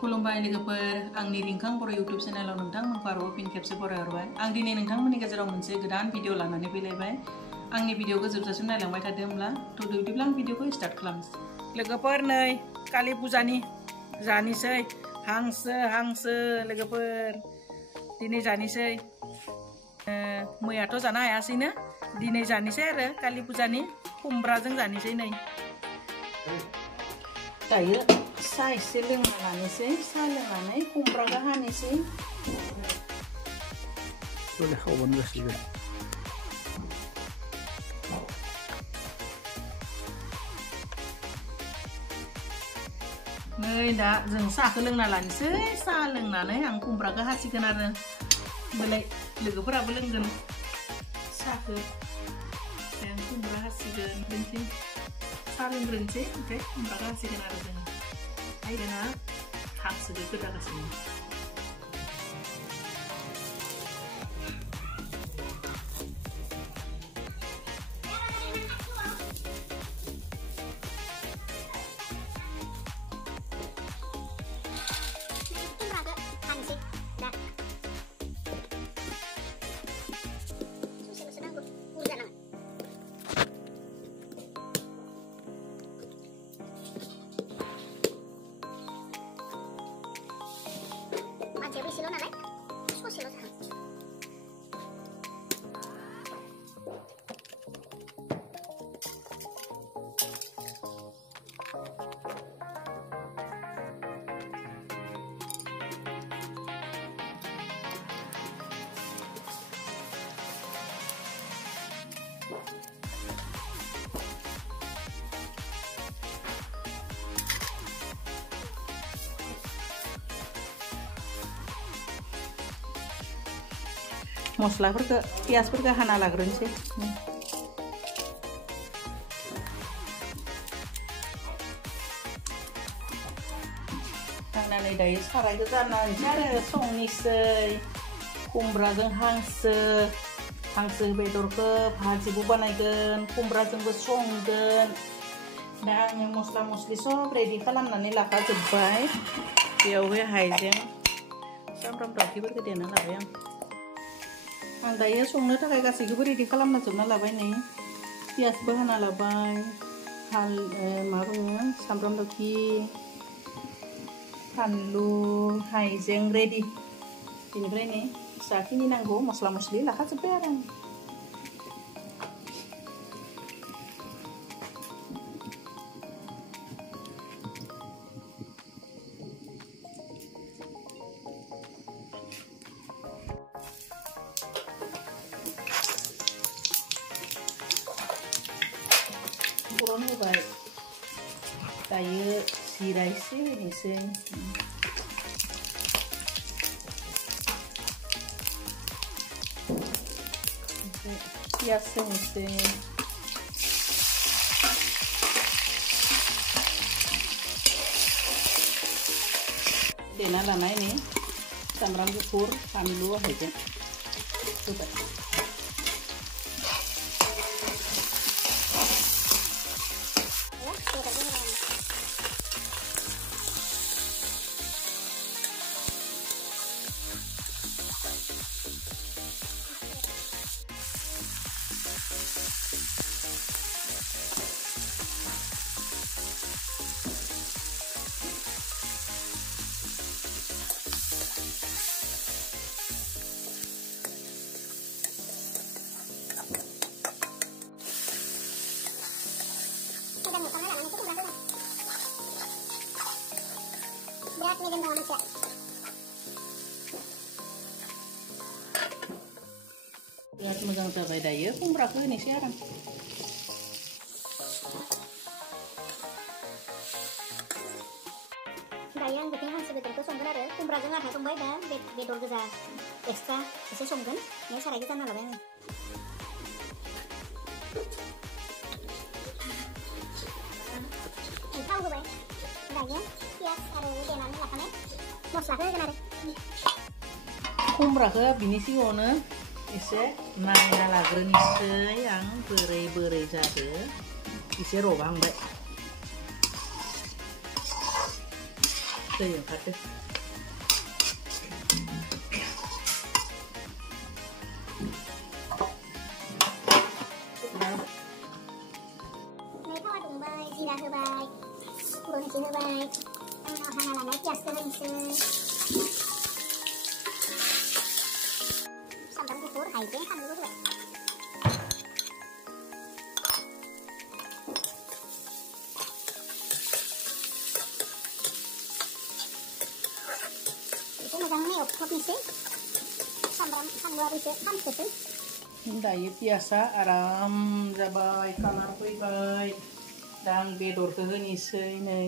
खुलुमबाय लोगोफोर आंनि रिंखां बर' YouTube चेनेलाव नोंथांमोनखौ आरोबाव फिन खेबसे बरायहरबाय। आं दिनै नोंथांमोननि गेजेराव मोनसे गोदान भिडिअ लानानै फैलायबाय। आंनि भिडिअखौ जोबजासिम नायलांबाय थादोंब्ला बिदिब्ला आं भिडिअखौ स्टार्ट खालामनोसै। लोगोफोर नै कालि फुजानि जानोसै हांसो लोगोफोर दिनै जानोसै। मैयाथ' जानो हायासैनो दिनै जानोसै आरो कालि फुजानि खुमब्राजों जानोसै नै। दायो सा एसे लोंना लानोसै, सा लोंनानै खुमब्राखौ हानोसै। Boleh kawan juga. नै दा जों साहाखौ लोंना लानोसै, साहा लोंनानै आं खुमब्राखौ हासिगोन आरो बेलाय लोगोफोराबो लोंगोन साहाखौ। आं खुमब्रा हासिगोन लोंसै, साहा लोंग्रोनोसै ओमफ्राय खुमब्राखौ हासिगोन आरो जों। आइना हांसोखौ गोदागासिनो। silo naman. So silo sa मस्लाफोरखौ पियाजफोरखौ हाना लाग्रोनोसै। हानानै दायो सारायखौ जाननोसै आरो संनोसै। खुमब्राजों हांसो बेदरखौ भाजिबो बानायगोन, खुमब्राजोंबो संगोन। दा आङो मस्ला मस्लि सब रेडि खालामनानै लाखाजोब्बाय। बेयावहाय हाइजें सामब्राम दावखिफोरखौ देना लाबाय आं दायो संनो थाखाय गासैखौबो रेडि खालामना जोबना लाबाय नै। पियाजबो हाना लाबाय, मा बुङो सामब्राम दावखि, फानलु, हाइजें रेडि। बेनिफ्राय नै जाखिनि नांगौ मस्ला मस्लि लाखाजोब्बाय आरो आं। Kurang hoबाय दायो जिरा एसे होनोसै। पियाज होनोसै। देना लानाय नै सामब्राम गुफुर, फानलु, हाइजें होबाय। Berat medium banget ya. Lihat megang cabai dayu, खुमब्राखौ होनोसै आरो। दायो आं बिथिं हांसो बेदरखौ संगोन आरो खुमब्राजों आधा संबाय, दा बेदर गोजा एक्सट्रा एसे संगोन। नै सारायखौ जानना लाबाय आङो। थाव होबाय, दायो पियाज आरो देनानै लाखानाय मस्लाखौ होगोन आरो। खुमब्राखौ बिनि सिगाङावनो एसे नायना लाग्रोनोसै आं बोरै जादो। एसे रबहांबाय। दै ओंखारदो थावा दुंबाय जिरा होबाय रन्जि होबाय उनाव हाना लानाय पियासखौ होनोसै सामब्राम गुफुर हाइजें फानलुबो होबाय बेखौ मोजाङै एवख्रबनोसै सामब्राम फानलुआबो एसे खामसोसै दायो पियासा आराम जाबाय कालार फैबाय दा आं बेदरखौ होनोसै नै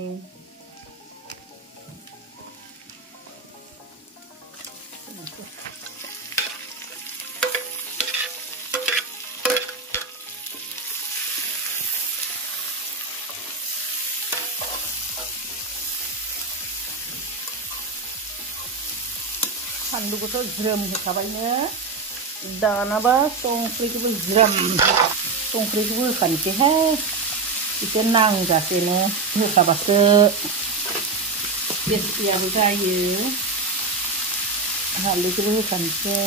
फानलुखौथ' ज्रोम होखाबायनो दानाबा संख्रिखौबो ज्रोम संख्रिखौबो होखानोसैहाय एसे नांजासेनो होखाबासो टेस्टियाबो जायो हालदैखौबो होखानोसै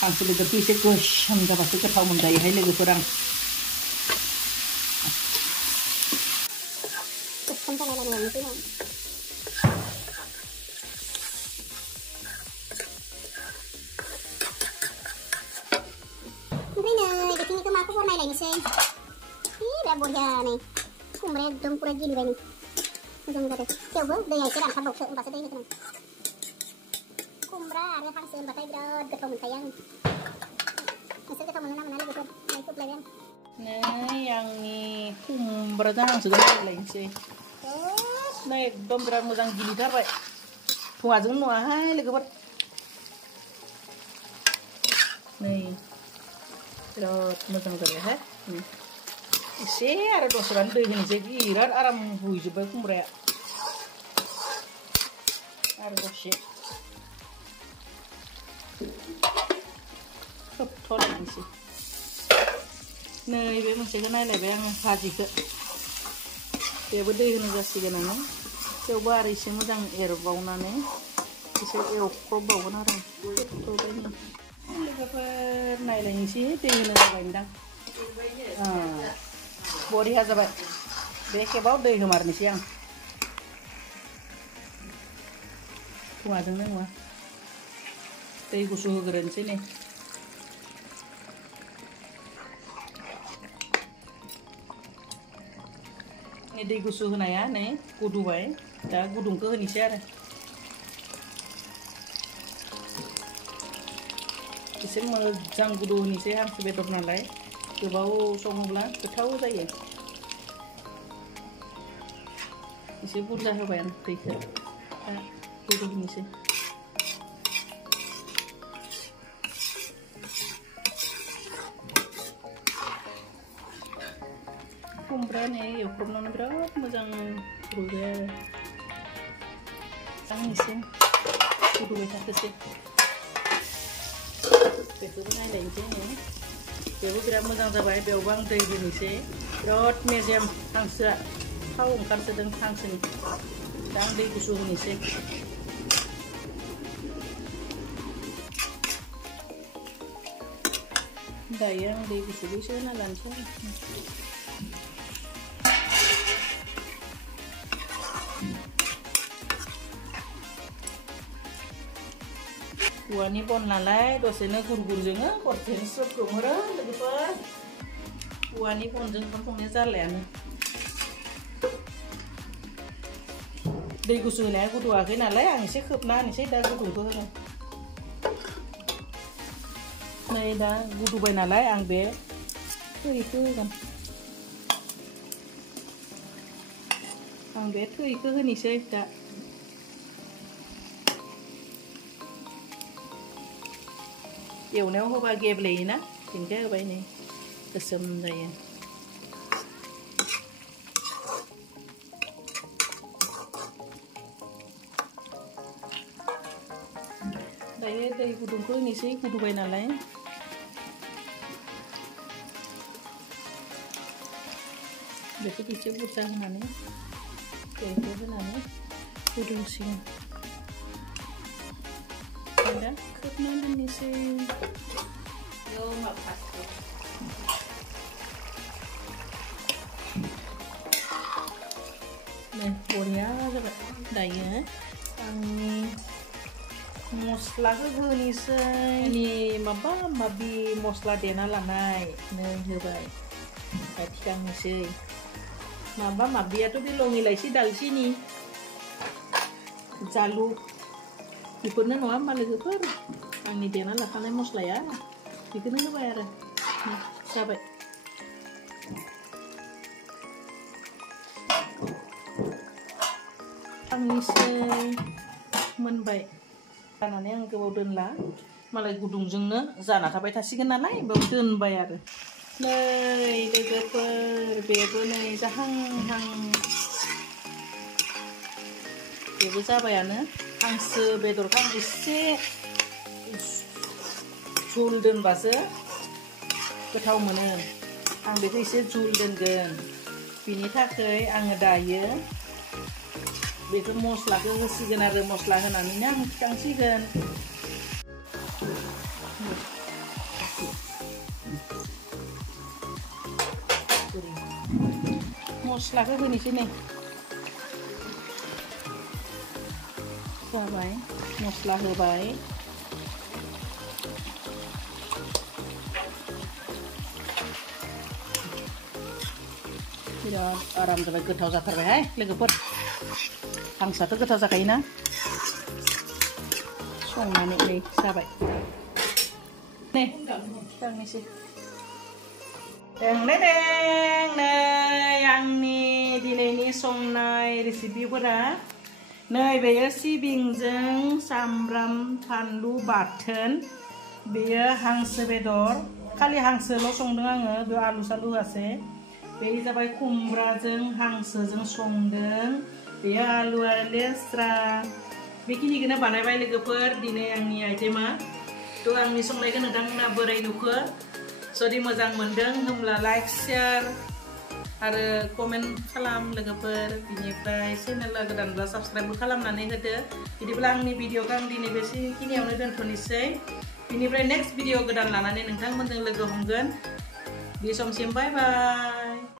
हांसो बेदरखौ एसे गोसोम जाबासो गोथाव मोनजायोहाय लोगोफोर आं गोसोम जालायलायनाय एवनोसै ना ओमफ्राय नै बेखिनिखौ मा खबर नायलायनोसै बिराद बरिया नै खुमब्राया एकदम पुरा गिलिबाय नै मोजां जादों थेवबो दैया एसे रानथाबबावसो होमबासो दै होगोन आं खुमब्रा आरो हांसो होनबाथाय बिराद गोथाव मोनखायो आं नोंसोर गोथाव मोनो ना मोना लोगोफोर नायखोबलायबाय आं नै आंनि खुमब्राजों हांसोजों नायलायनोसै नै एकदम बिराद मोजां गिलिथारबाय धुवाजों नुवाहाय लोगोफोर नै बिराद मोजां जाबायहाय एसे आरो दसेबानो दै होनोसै बिराद आराम रुइजोब्बाय खुमब्राया आरो दसे खोबथ'लायनोसै नै बे मोनसेखौ नायलायबाय आङो भाजिखौ बेबो दै होनो जासिगोनानो थेवबो आरो एसे मोजां एरबावनानै एसे एवख्रबबावगोन आरो खोबथ'बायनो लोगोफोर नायलायनोसै दै होनो जाबायदां बरिया जाबाय बे खेबाव दै होमारनोसै आं धुवाजोंनो नङा दै गुसु होग्रोनोसै नै दै गुसु होनाया नै गोदौबाय दा गुदुंखौ होनोसै आरो एसे मोजां गुदौ होनोसै हांसो बेदर नालाय गोबाव सङोब्ला गोथाव जायो एसे बुरजा होबाय आं दैखौ दा गोदौ होनोसै खुमब्राया नै एवख्रबनानै बिराद मोजां रुइबाय आरो आं एसे गोदौबाय थाथोंसै बेखौबो नायलायनोसै नै बेबो बिराद मोजां जाबाय बेयावबो आं दै होनोसै बिराद मेजेम हांसोआ थाव ओंखारसोदों हांसोनि दा आं दै गुसु होनोसै दायो आं दै गुसुखौ एसे होना लानोसै औवानि बन नालाय दसेनो गुरगुरजोंनो हरसेनो स्रोब गोमोरो लोगोफोर औवानि बनजों ओंखाम संनाया जालायानो दै गुसु होनाया गुदुवाखै नालाय आं एसे खोबना होनोसै दा गुदुंखौ होनो नै दा गुदुबाय नालाय आं बे थैखौ होगोन आं बे थैखौ होनोसै दा एवनायाव होबा गेब्लेयोना बेनिखाय होबाय नै गोसोम जायो दायो दै गुदुंखौ होनोसै गुदुबाय नालाय बेखौ एसे बुरजा होनानै दैखौ होनानै गुदुंसिन दा खोबना दोननोसै बरिया जाबाय दायो आंनि मस्लाखौ होनोसै माबा माबि मस्ला देना लानाय नै होबाय थिखांनोसै माबा माबियाथ' बे लं इलाइसि दालचिनि जालुक बेफोरनो नङा होमबा लोगोफोर आंनि देना लाखानाय मस्लाया बेखौनो होबाय आरो जाबाय खांनोसै मोनबाय जानानै आं गोबाव दोनला मालाय गुदुंजोंनो जाना थाबाय थासिगोन नालाय बेयाव दोनबाय आरो नै लोगोफोर बेबो नै जाहांहां बेबो जाबायानो हांसो बेदरखौ आं एसे झुल दोनबासो गोथाव मोनो आं बेखौ एसे झुल दोनगोन बिनि थाखाय आङो दायो बेखौ मस्लाखौ होसिगोन आरो मस्ला होनानैनो आं थिखांसिगोन मस्लाखौ होनोसै नै जाबाय मस्ला होबाय बिराद आराम जाबाय गोथाव जाथारबायहाय लोगोफोर हांसोआथ' गोथाव जाखायोना संनानै नै जाबाय नै जांनोसै दें नै आंनि दिनैनि संनाय रेसिपिफोरा नै बेयो सिबिंजों सामब्राम फानलु बाथोन बेयो हांसो बेदर खालि हांसोल' संदों आङो बेयाव आलु सालु होआसै बे जाबाय खुमब्राजों हांसोजों संदों बेयो आलु आरो लेस्रा बेखिनिखौनो बानायबाय लोगोफोर दिनै आंनि आइटेमा थ' आंनि संनायखौ नोंथांमोना बोरै नुखो जुदि मोजां मोनदों होमब्ला लाइक शेयार आरो कमेन्ट खालाम लोगोफोर बिनिफ्राय चेनेला गोदानब्ला साबस्क्राइबबो खालामनानै होदो बिदिब्ला आंनि भिडिअखौ आं दिनै बेखिनियावनो दोनथ'नोसै बिनिफ्राय नेक्स्ट भिडिअ गोदान लानानै नोंथांमोनजों लोगो हमगोन बे समसिम बाय बाय